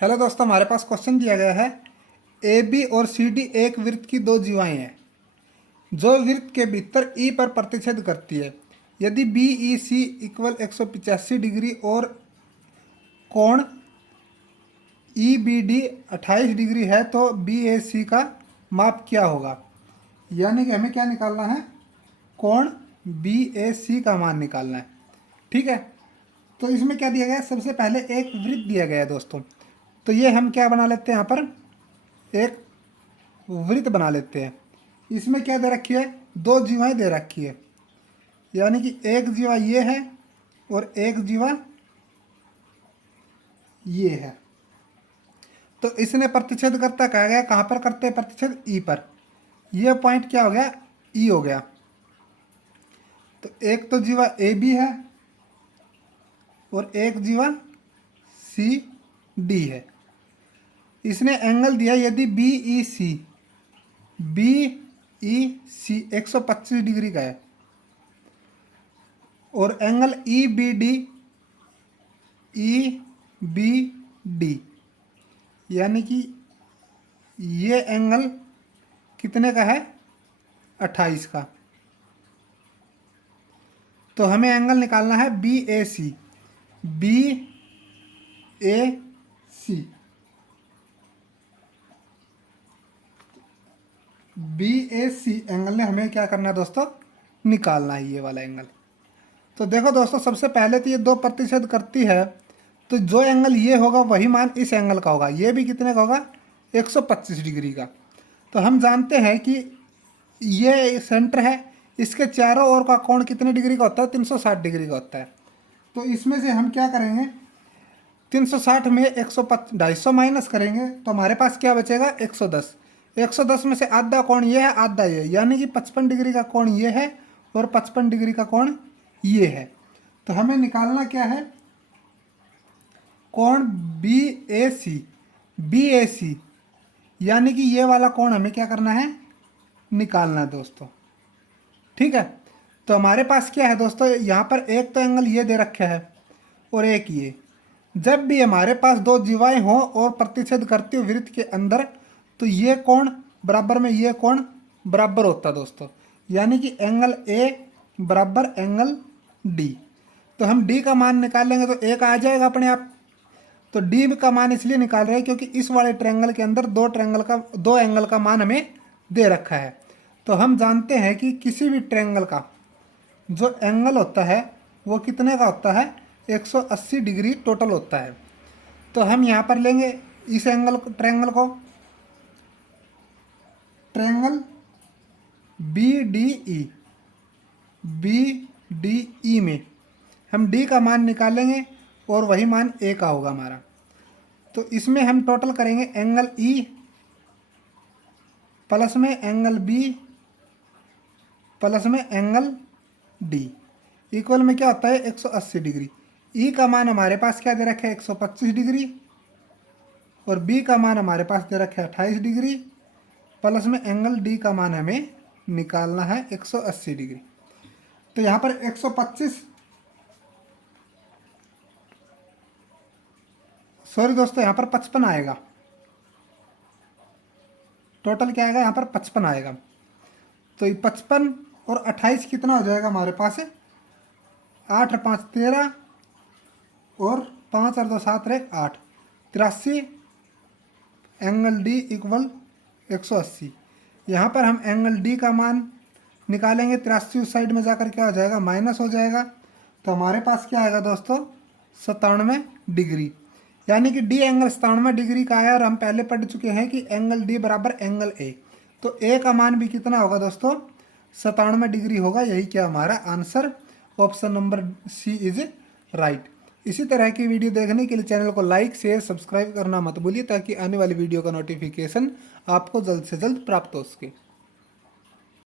Hello दोस्तों, हमारे पास question दिया गया है। ए बी और सी डी एक वृत्त की दो जीवाएं हैं जो वृत्त के भीतर ई पर प्रतिच्छेद करती है। यदि बी ई सी इक्वल 185 डिग्री और कोण ई बी डी 28 डिग्री है तो बी ए सी का माप क्या होगा। यानी कि हमें क्या निकालना है, कोण बी ए सी का मान निकालना है। ठीक है, तो इसमें क्या दिया गया है, सबसे पहले एक वृत्त दिया गया है दोस्तों। तो ये हम क्या बना लेते हैं, यहाँ पर एक वृत्त बना लेते हैं। इसमें क्या दे रखी है, दो जीवाएं दे रखी है। यानी कि एक जीवा ये है और एक जीवा ये है। तो इसने प्रतिच्छेद करता कहा गया, कहाँ पर करते हैं प्रतिच्छेद, ई पर। ये पॉइंट क्या हो गया, ई हो गया। तो एक तो जीवा ए बी है और एक जीवा सी डी है। इसने एंगल दिया, यदि बी ई सी 125 डिग्री का है और एंगल ई बी डी यानी कि ये एंगल कितने का है, 28 का। तो हमें एंगल निकालना है बी ए सी। बी ए सी एंगल ने हमें क्या करना है दोस्तों, निकालना है ये वाला एंगल। तो देखो दोस्तों, सबसे पहले तो ये दो प्रतिच्छेद करती है, तो जो एंगल ये होगा वही मान इस एंगल का होगा। ये भी कितने का होगा, 125 डिग्री का। तो हम जानते हैं कि ये सेंटर है, इसके चारों ओर का कोण कितने डिग्री का होता है, 360 डिग्री का होता है। तो इसमें से हम क्या करेंगे, 360 में 250 माइनस करेंगे तो हमारे पास क्या बचेगा, 110। 110 में से आधा कोण ये है, आधा ये, यानी कि 55 डिग्री का कोण ये है और 55 डिग्री का कोण ये है। तो हमें निकालना क्या है, कोण बी ए सी यानी कि ये वाला कोण हमें क्या करना है, निकालना है दोस्तों। ठीक है, तो हमारे पास क्या है दोस्तों, यहाँ पर एक तो एंगल ये दे रखा है और एक ये। जब भी हमारे पास दो जीवाएं हों और प्रतिच्छेद करती हो वृत्त के अंदर, तो ये कोण बराबर में ये कोण बराबर होता है दोस्तों। यानी कि एंगल ए बराबर एंगल डी। तो हम डी का मान निकालेंगे तो एक आ जाएगा अपने आप। तो डी का मान इसलिए निकाल रहे हैं क्योंकि इस वाले ट्रायंगल के अंदर दो एंगल का मान हमें दे रखा है। तो हम जानते हैं कि किसी भी ट्रायंगल का जो एंगल होता है वो कितने का होता है, 180 डिग्री टोटल होता है। तो हम यहाँ पर लेंगे इस ट्रायंगल को, ट्रायंगल बी डी ई में हम डी का मान निकालेंगे और वही मान ए का होगा हमारा। तो इसमें हम टोटल करेंगे एंगल ई प्लस में एंगल बी प्लस में एंगल डी इक्वल में क्या होता है, 180 डिग्री। ई का मान हमारे पास क्या दे रखा है, 125 डिग्री, और बी का मान हमारे पास दे रखा है 28 डिग्री, प्लस में एंगल डी का मान हमें निकालना है 180 डिग्री। तो यहाँ पर 125 सॉरी दोस्तों, यहाँ पर 55 आएगा। टोटल क्या आएगा, यहाँ पर 55 आएगा। तो ये 55 और 28 कितना हो जाएगा हमारे पास है, 8 और 5 13 और 5 और 2 7 रहे 8, 83 एंगल डी इक्वल 180। यहाँ पर हम एंगल डी का मान निकालेंगे, 83 उस साइड में जाकर क्या हो जाएगा, माइनस हो जाएगा। तो हमारे पास क्या आएगा दोस्तों, 97 डिग्री। यानी कि डी एंगल 97 डिग्री का आया। और हम पहले पढ़ चुके हैं कि एंगल डी बराबर एंगल ए। तो ए का मान भी कितना होगा दोस्तों, 97 डिग्री होगा। यही क्या हमारा answer, option number C is right. इसी तरह की वीडियो देखने के लिए चैनल को लाइक शेयर सब्सक्राइब करना मत भूलिए, ताकि आने वाली वीडियो का नोटिफिकेशन आपको जल्द से जल्द प्राप्त हो सके।